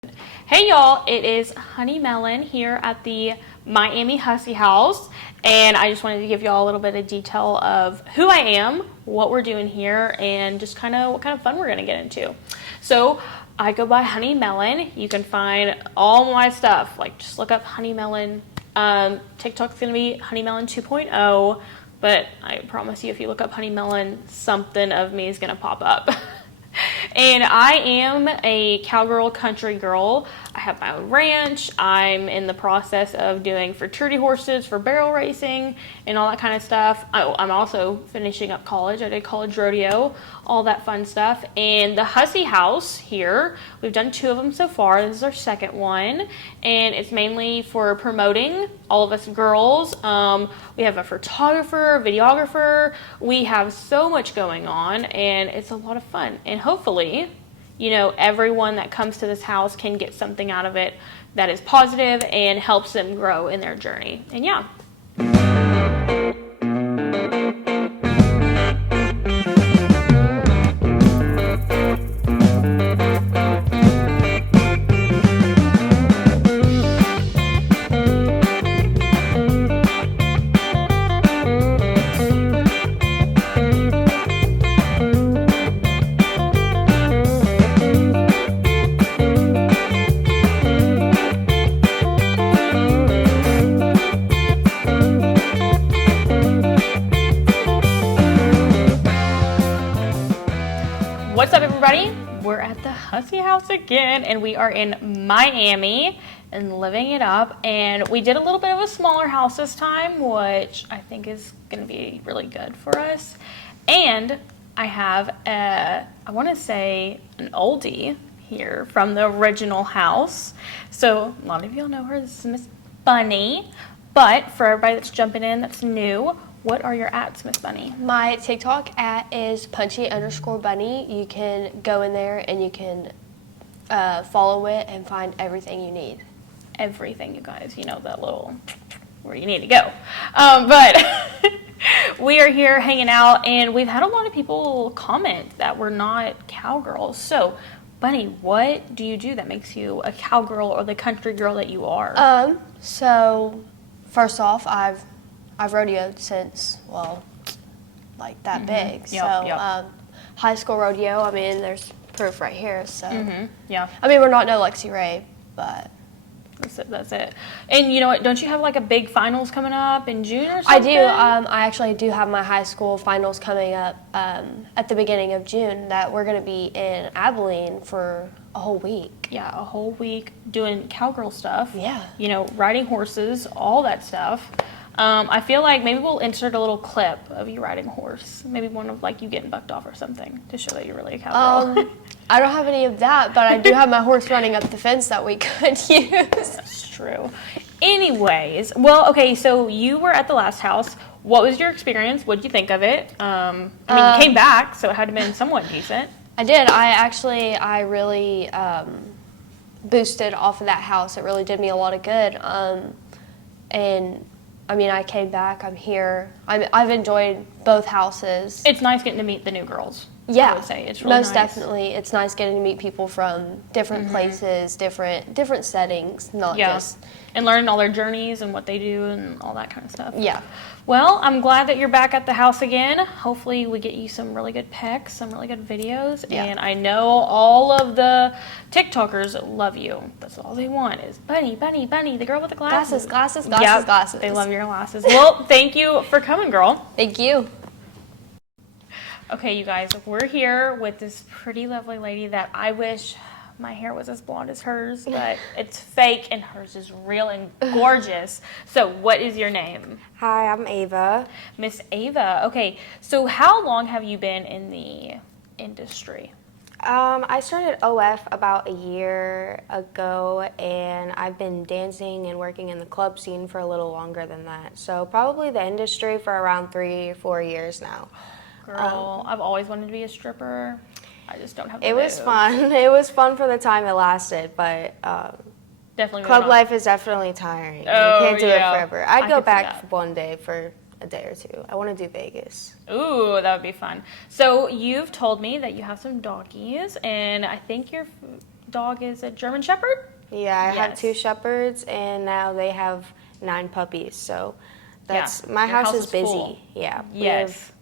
Hey y'all, it is Honey Melon here at the Miami Hussy house, and I just wanted to give y'all a little bit of detail of who I am, what we're doing here, and just kind of what kind of fun we're going to get into. So I go by Honey Melon. You can find all my stuff, like just look up Honey Melon. TikTok's going to be Honey Melon 2.0, but I promise you if you look up Honey Melon, something of me is going to pop up. And I am a cowgirl country girl. I have my own ranch. I'm in the process of doing fraternity horses for barrel racing and all that kind of stuff. I'm also finishing up college. I did college rodeo, all that fun stuff. And the Hussy house here, we've done 2 of them so far. This is our second one. And it's mainly for promoting all of us girls. We have a photographer, videographer. We have so much going on, and it's a lot of fun. And hopefully, you know, everyone that comes to this house can get something out of it that is positive and helps them grow in their journey. And yeah. What's up, everybody? We're at the Hussy house again, and we are in Miami and living it up. And we did a little bit of a smaller house this time, which I think is going to be really good for us. And I have I want to say an oldie here from the original house. So a lot of y'all know her. This is Miss Bunny. But for everybody that's jumping in that's new, what are your @, Miss Bunny? My TikTok @ is punchy_bunny. You can go in there and you can follow it and find everything you need. Everything, you guys. You know, that little where you need to go. But we are here hanging out, and we've had a lot of people comment that we're not cowgirls. So, Bunny, what do you do that makes you a cowgirl or the country girl that you are? So first off, I've rodeoed since, well, like that big. Yep. High school rodeo, I mean, there's proof right here. So, Yeah. I mean, we're not no Lexi Ray, but That's it. And you know what? Don't you have like a big finals coming up in June or something? I do. I actually do have my high school finals coming up at the beginning of June that we're going to be in Abilene for a whole week. Yeah, a whole week doing cowgirl stuff. Yeah. You know, riding horses, all that stuff. I feel like maybe we'll insert a little clip of you riding a horse. Maybe one of like you getting bucked off or something to show that you're really a cowgirl. I don't have any of that, but I do have my horse running up the fence that we could use. That's true. Anyways, well, okay, so you were at the last house. What was your experience? What did you think of it? I mean, you came back, so it had to have been somewhat decent. I did. I really boosted off of that house. It really did me a lot of good. And I mean, I came back. I'm here. I've enjoyed both houses. It's nice getting to meet the new girls. Yeah, I would say it's really most nice. definitely. It's nice getting to meet people from different places, different settings, not just. And learning all their journeys and what they do and all that kind of stuff. Yeah. Well, I'm glad that you're back at the house again. Hopefully we get you some really good pics, some really good videos. Yeah. And I know all of the TikTokers love you. That's all they want is Bunny, Bunny, Bunny, the girl with the glasses. Glasses. Yep, they love your glasses. Well, thank you for coming, girl. Thank you. Okay, you guys, we're here with this pretty lovely lady that I wish my hair was as blonde as hers, but it's fake and hers is real and gorgeous. So what is your name? Hi, I'm Ava. Miss Ava. Okay, so how long have you been in the industry? I started OF about a year ago, and I've been dancing and working in the club scene for a little longer than that. So probably the industry for around 3 or 4 years now. Girl, I've always wanted to be a stripper. I just don't have the It was moves. fun. It was fun for the time it lasted, but Definitely club not. life is definitely tiring. Oh, You can't do yeah. it forever. I'd I go could see back that. one day for a day or two. I want to do Vegas. Ooh, that would be fun. So you've told me that you have some doggies, and I think you're dog is a German Shepherd? Yeah, I have Yes. 2 shepherds, and now they have 9 puppies. So that's Yeah, my your house house is is busy. full. Yeah. Yes.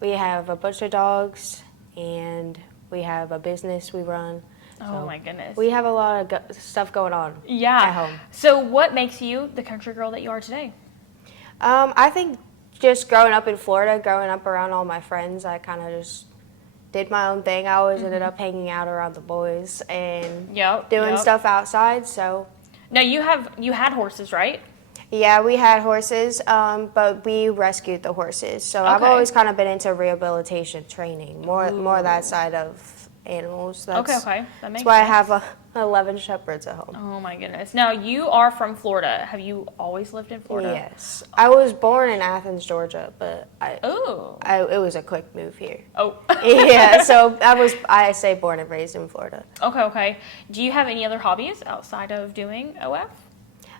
We have a bunch of dogs, and we have a business we run. Oh So my goodness. we have a lot of stuff going on Yeah. at home. So what makes you the country girl that you are today? I think just growing up in Florida, growing up around all my friends, I kind of just did my own thing. I always ended up hanging out around the boys and doing stuff outside. So Now you had horses, right? yeah, we had horses, but we rescued the horses. So I've Okay. always kind of been into rehabilitation training, more that side of animals. That's, Okay. That makes that's why sense. I have 11 shepherds at home. Oh my goodness. Now you are from Florida. Have you always lived in Florida? Yes, I was born in Athens, Georgia, but Oh. it was a quick move here. Oh. Yeah, so I say born and raised in Florida. Okay. Do you have any other hobbies outside of doing OF?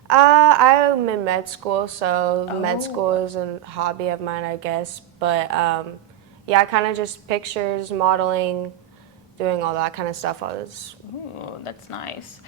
I'm in med school, so Oh. med school is a hobby of mine, I guess. But yeah, I kind of just pictures, modeling, doing all that kind of stuff. Ooh, that's nice.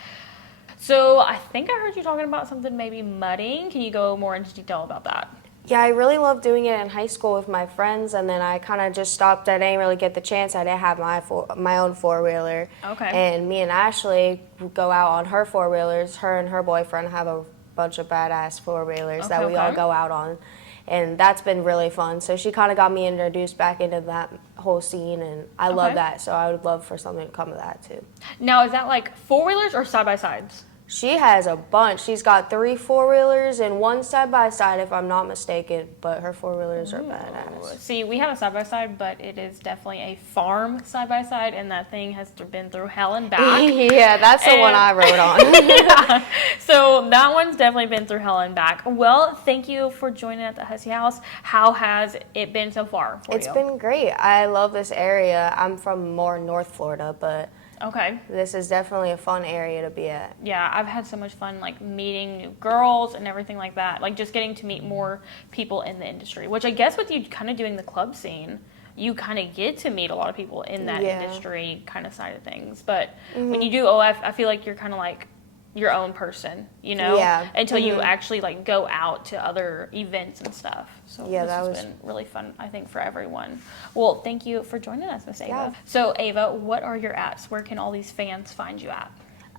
So I think I heard you talking about something maybe mudding. Can you go more into detail about that? Yeah, I really loved doing it in high school with my friends, and then I kind of just stopped. I didn't really get the chance. I didn't have my own 4-wheeler. Okay. And me and Ashley would go out on her 4-wheelers. Her and her boyfriend have a bunch of badass 4-wheelers that we all go out on. And that's been really fun. So she kind of got me introduced back into that whole scene, and I love that. So I would love for something to come of that too. Now, is that like 4-wheelers or side-by-sides? She has a bunch. She's got 3 4-wheelers and 1 side-by-side, if I'm not mistaken. But her 4-wheelers are badass. See, we have a side-by-side, but it is definitely a farm side-by-side, and that thing has been through hell and back. Yeah, that's the one I rode on. Yeah. So that one's definitely been through hell and back. Well, thank you for joining at the Hussy House. How has it been so far for you? It's been great. I love this area. I'm from more North Florida, but Okay. this is definitely a fun area to be at. Yeah, I've had so much fun, like, meeting new girls and everything like that. Like, just getting to meet more people in the industry, which I guess with you kind of doing the club scene, you kind of get to meet a lot of people in that industry kind of side of things. But when you do OF, I feel like you're kind of like your own person, you know? Yeah. Until you actually, like, go out to other events and stuff. So Yeah, this that has was- been really fun, I think, for everyone. Well, thank you for joining us, Miss Ava. Yeah. So, Ava, what are your apps? Where can all these fans find you at?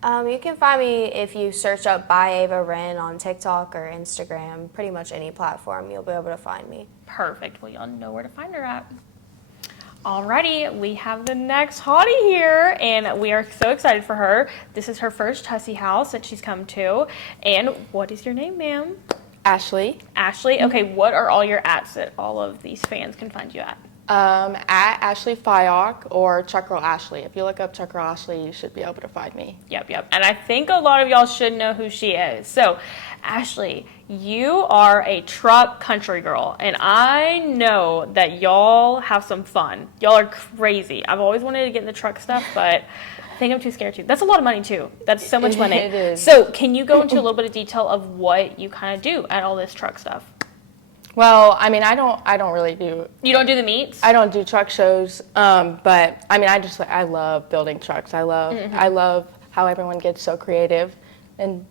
You can find me if you search up by Ava Wren on TikTok or Instagram. Pretty much any platform, you'll be able to find me. Perfect. Well, y'all know where to find her at. Alrighty, we have the next hottie here, and we are so excited for her. This is her first Hussy House that she's come to. And what is your name, ma'am? Ashley. Ashley. Okay, what are all your ats that all of these fans can find you at? At Ashley Fyock or Chuck Girl Ashley. If you look up Chuck Girl Ashley, you should be able to find me. Yep. And I think a lot of y'all should know who she is. So, Ashley, you are a truck country girl, and I know that y'all have some fun. Y'all are crazy. I've always wanted to get in the truck stuff, but I think I'm too scared to. That's a lot of money, too. That's so much money. It is. So, can you go into a little bit of detail of what you kind of do at all this truck stuff? Well, I mean, I don't really do. You don't do the meets? I don't do truck shows, but I mean, I love building trucks. I love how everyone gets so creative and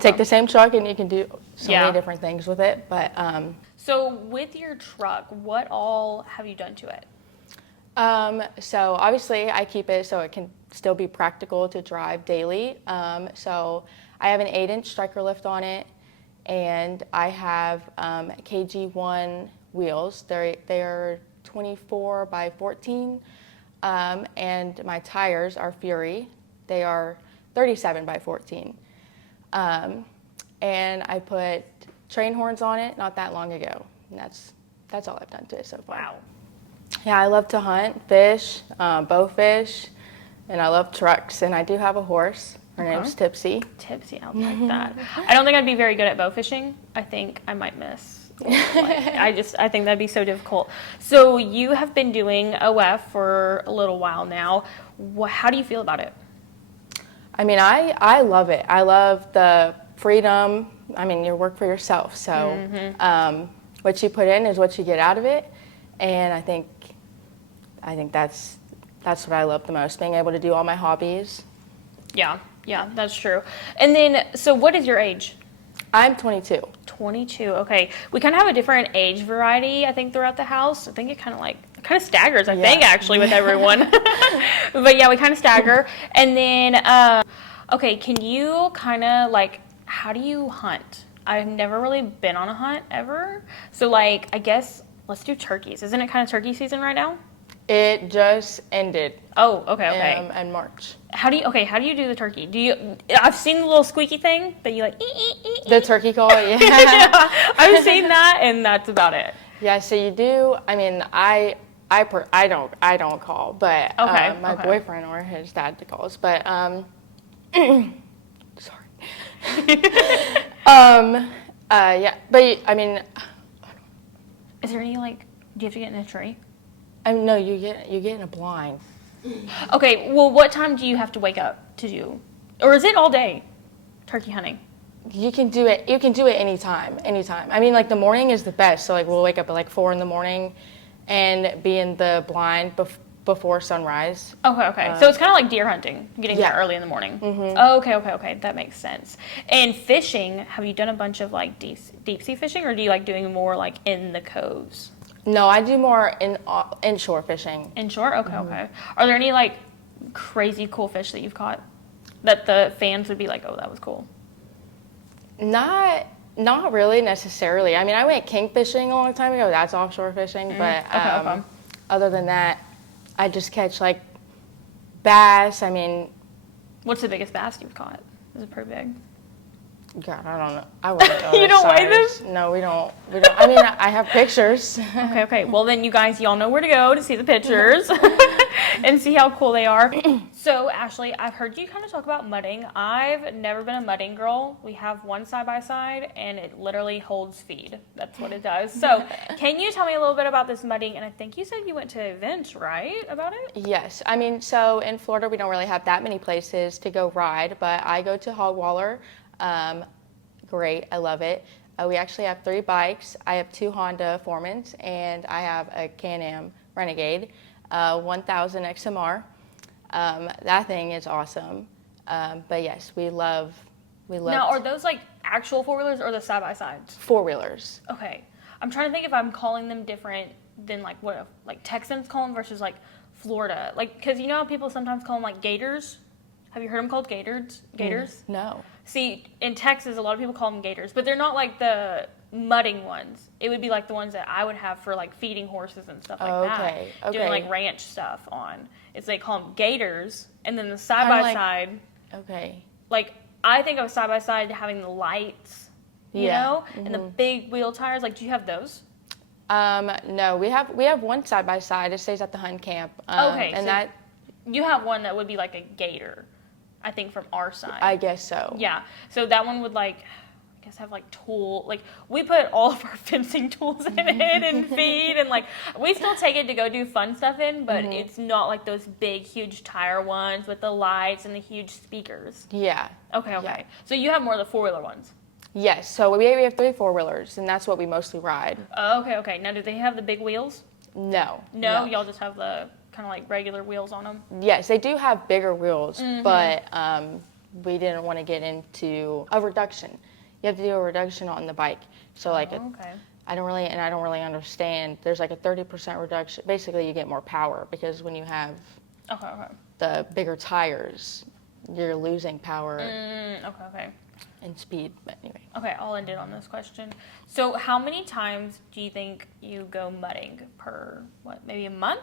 take the same truck and you can do so many different things with it. But so with your truck, what all have you done to it? so obviously I keep it so it can still be practical to drive daily. So I have an 8-inch striker lift on it. And I have KG1 wheels. They are 24 by 14, and my tires are Fury. They are 37 by 14. And I put train horns on it not that long ago. And that's all I've done to it so far. Wow. Yeah, I love to hunt, fish, bow fish, and I love trucks. And I do have a horse. Her name's Tipsy. Tipsy, I like that. I don't think I'd be very good at bow fishing. I think I might miss. I think that'd be so difficult. So you have been doing OF for a little while now. How do you feel about it? I mean, I love it. I love the freedom. I mean, you work for yourself, so what you put in is what you get out of it. And I think that's what I love the most, being able to do all my hobbies. Yeah, yeah, that's true. And then, so what is your age? I'm 22. 22. Okay. We kind of have a different age variety, I think, throughout the house. I think it kind of staggers, I think, actually, with everyone. But yeah, we kind of stagger. And then, okay, can you kind of like, how do you hunt? I've never really been on a hunt ever. So, like, I guess let's do turkeys. Isn't it kind of turkey season right now? It just ended. Oh, okay. In March. How do you do the turkey? I've seen the little squeaky thing that you like, The turkey call, yeah. Yeah, I've seen that, and that's about it. Yeah, so you do. I mean, I don't call, but my boyfriend or his dad calls. But sorry. Yeah, but I mean, Is there any like? Do you have to get in a tree? No, you get in a blind. Okay. Well, what time do you have to wake up to do, or is it all day, turkey hunting? You can do it. You can do it anytime. I mean, like the morning is the best. So like we'll wake up at like 4 a.m. and be in the blind before sunrise. Okay. So it's kind of like deer hunting, getting there early in the morning. Mm-hmm. Okay. That makes sense. And fishing, have you done a bunch of like deep sea fishing, or do you like doing more like in the coves? No, I do more inshore fishing. Inshore? Okay. Are there any like crazy cool fish that you've caught that the fans would be like, oh, that was cool? Not really necessarily. I mean, I went king fishing a long time ago. That's offshore fishing, but other than that, I just catch like bass. I mean, what's the biggest bass you've caught? Is it pretty big? God, I don't know. I wouldn't know. You don't weigh them? No, we don't. I mean, I have pictures. Okay. Well, then you guys, y'all know where to go to see the pictures and see how cool they are. So, Ashley, I've heard you kind of talk about mudding. I've never been a mudding girl. We have one side-by-side, and it literally holds feed. That's what it does. So, can you tell me a little bit about this mudding? And I think you said you went to events, right, about it? Yes. I mean, so in Florida, we don't really have that many places to go ride, but I go to Hogwaller. Great, I love it. We actually have 3 bikes. I have 2 Honda Foremans, and I have a Can-Am Renegade 1000 XMR. That thing is awesome. But yes, we love. Now, are those like actual 4-wheelers or the side-by-sides? 4-wheelers. Okay. I'm trying to think if I'm calling them different than like what like Texans call them versus like Florida. Like, because you know how people sometimes call them like gators? Have you heard them called gators? No. See, in Texas, a lot of people call them gators, but they're not like the mudding ones. It would be like the ones that I would have for like feeding horses and stuff like that. Okay. Doing like ranch stuff on. It's they call them gators, and then the side-by-side. Okay. Like, I think of side-by-side having the lights, you know, and the big wheel tires. Like, do you have those? No, we have one side-by-side. It stays at the hunt camp. Okay. And so that. You have one that would be like a gator, I think, from our side. I guess so. Yeah. So that one would like, I guess, have like we put all of our fencing tools in it and feed, and like we still take it to go do fun stuff in, but it's not like those big, huge tire ones with the lights and the huge speakers. Yeah. Okay. Yeah. So you have more of the 4-wheeler ones. Yes. So we have 3 4-wheelers, and that's what we mostly ride. Okay. Now, do they have the big wheels? No. No. Y'all just have the kind of like regular wheels on them? Yes, they do have bigger wheels, but we didn't want to get into a reduction. You have to do a reduction on the bike. So like, I don't really understand. There's like a 30% reduction. Basically, you get more power because when you have the bigger tires, you're losing power and speed. But anyway. Okay, I'll end it on this question. So how many times do you think you go mudding per, maybe a month?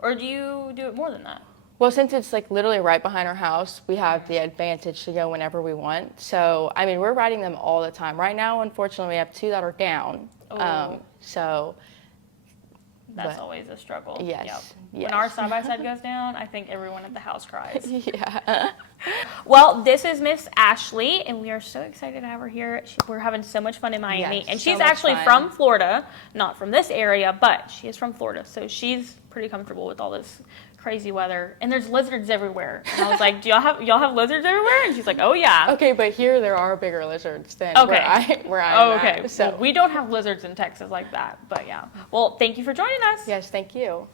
Or do you do it more than that? Well, since it's like literally right behind our house, we have the advantage to go whenever we want. So, I mean, we're riding them all the time. Right now, unfortunately, we have 2 that are down. That's always a struggle. Yes. Yep. Yes. When our side-by-side goes down, I think everyone at the house cries. Yeah. Well, this is Miss Ashley, and we are so excited to have her here. We're having so much fun in Miami. Yes, and so she's much actually fun. from Florida, not from this area, but she is from Florida. So she's pretty comfortable with all this crazy weather. And there's lizards everywhere. And I was like, y'all have lizards everywhere? And she's like, oh, yeah. Okay, but here there are bigger lizards than where I am okay. at. So Well, we don't have lizards in Texas like that, but yeah. Well, thank you for joining us. yes, thank you.